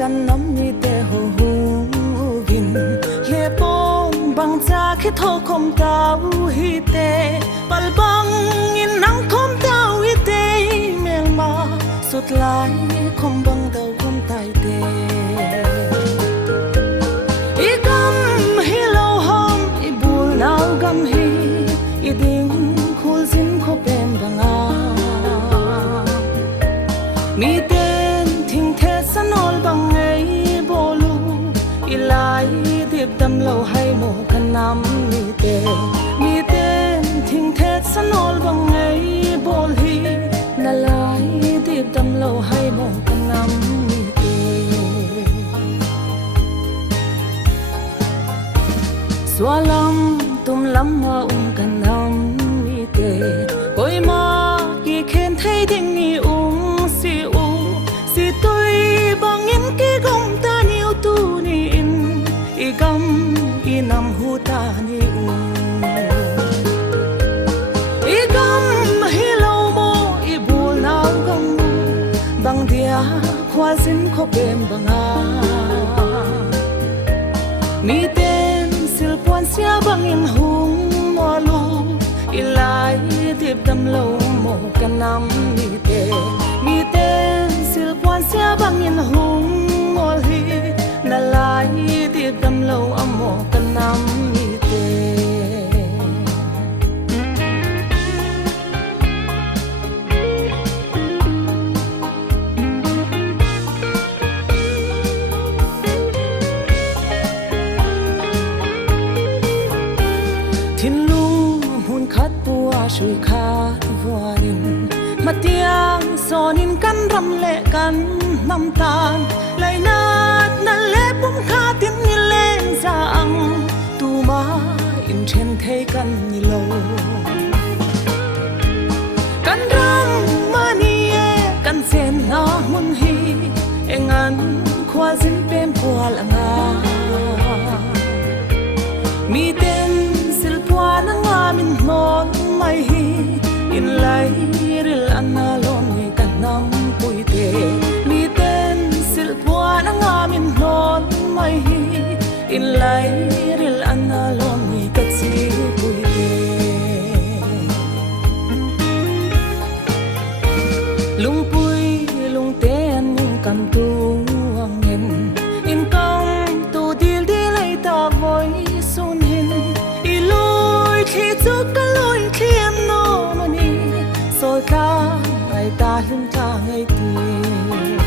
กันน้ำมีแต่หูวินเล่ปงบางจากแค่โทรคมดาวฮิเตปัลบังอินนังคมดาวฮิเตเมลมาสุดลายคมบังดาวคมไตเตอีกำฮิโลหอมอีบูลนาวกำฮีอีดิ่งคูลสินโคเป็นบังอามีเต้นทิ้งเทสนอลบังไงโบลูอีไลดิบดำเหลาให้โมกันน้ำมีเต้นทิ้งเทสนอลบังไงโบลีนาไลดิบดำเหลาให้โมกันน้ำมีเต้สวาลำตุมลำมากันน้ำมีเต้โอยมากี่เข็นให้ดิ่งนี่si tôi bằng in cái gom ta nhiều tu ni in i gam i nam hu ta ni i gam hi lo mo i bul na gam bang dia khwa sin kho bem banga mi ten sil pon sia bang in hung mo lu i lai tip dam lo mo kan nam mi te quan sia bang in hung mol hi na lai ti dam lo amo kan nam mi te thin lung hun khat bua shui khat voarin matiang sonin kan ram le kan nam tan lai nat na le pum kha tin ni len za ang tu ma in chen thei kan ni lo kan ram mani e kan sen na mun hi engan khwa zin pem kwal anga mi ten sil pwa na nga min non mai hi in lai ril analon ni kan nam pui te mi ten sil pwa na nga min non mai hi in lai ril analon ni kat si pui te lung pui lung te an ning kam tu ang en in kam tu dil dil ai ta voi sun hin i loi khi chu ka loi khiam no mani soi ka ai ta him ta ngai ti